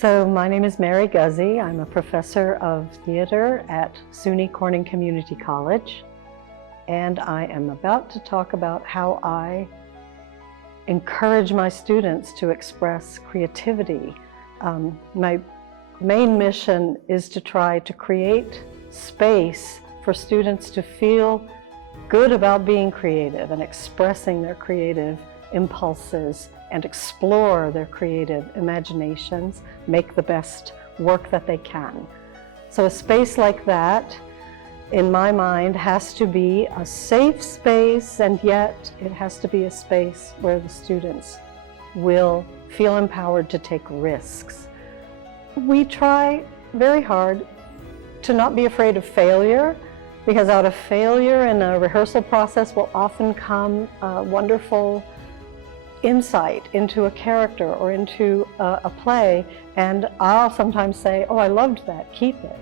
So my name is Mary Guzzy. I'm a professor of theater at SUNY Corning Community College, and I am about to talk about how I encourage my students to express creativity. My main mission is to try to create space for students to feel good about being creative and expressing their creative impulses and explore their creative imaginations, make the best work that they can. So a space like that, in my mind, has to be a safe space, and yet it has to be a space where the students will feel empowered to take risks. We try very hard to not be afraid of failure, because out of failure in a rehearsal process will often come a wonderful insight into a character or into a play, and I'll sometimes say, "Oh, I loved that, keep it."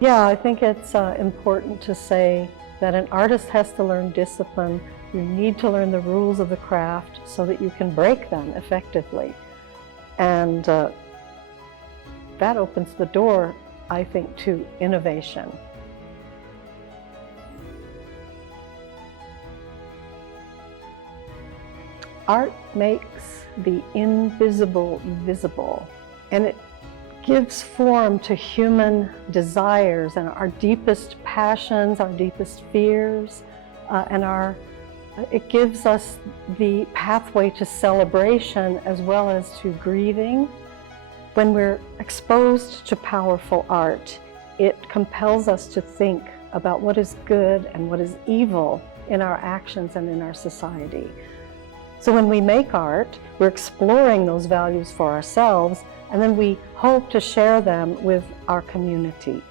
Yeah, I think it's important to say that an artist has to learn discipline. You need to learn the rules of the craft so that you can break them effectively. And that opens the door, I think, to innovation. Art makes the invisible visible, and it gives form to human desires and our deepest passions, our deepest fears, and it gives us the pathway to celebration as well as to grieving. When we're exposed to powerful art, it compels us to think about what is good and what is evil in our actions and in our society. So when we make art, we're exploring those values for ourselves, and then we hope to share them with our community.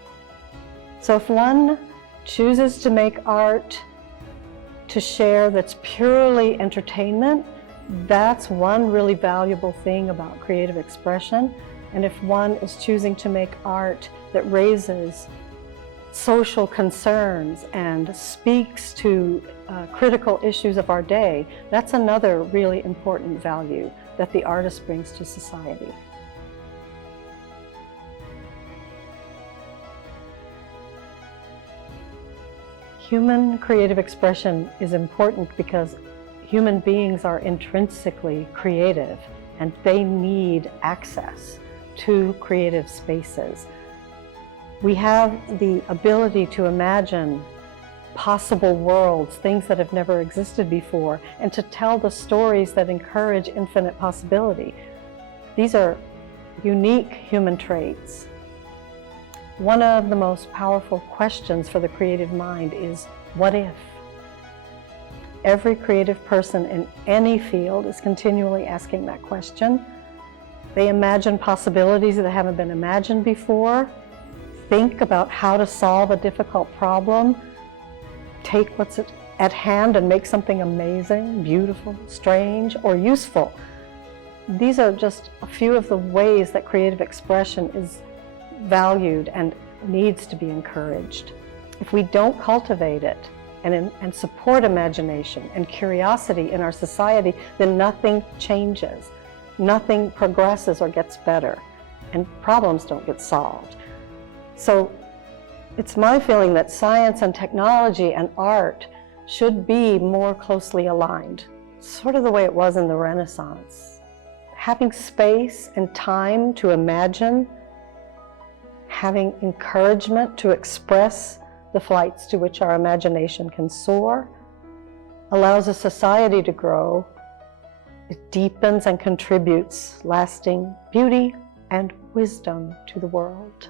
So if one chooses to make art to share that's purely entertainment, that's one really valuable thing about creative expression. And if one is choosing to make art that raises social concerns and speaks to critical issues of our day, that's another really important value that the artist brings to society. Human creative expression is important because human beings are intrinsically creative, and they need access to creative spaces. We have the ability to imagine possible worlds, things that have never existed before, and to tell the stories that encourage infinite possibility. These are unique human traits. One of the most powerful questions for the creative mind is, what if? Every creative person in any field is continually asking that question. They imagine possibilities that haven't been imagined before, think about how to solve a difficult problem, take what's at hand and make something amazing, beautiful, strange, or useful. These are just a few of the ways that creative expression is valued and needs to be encouraged. If we don't cultivate it and support imagination and curiosity in our society, then nothing changes, nothing progresses or gets better, and problems don't get solved. So it's my feeling that science and technology and art should be more closely aligned, sort of the way it was in the Renaissance. Having space and time to imagine, having encouragement to express the flights to which our imagination can soar, allows a society to grow. It deepens and contributes lasting beauty and wisdom to the world.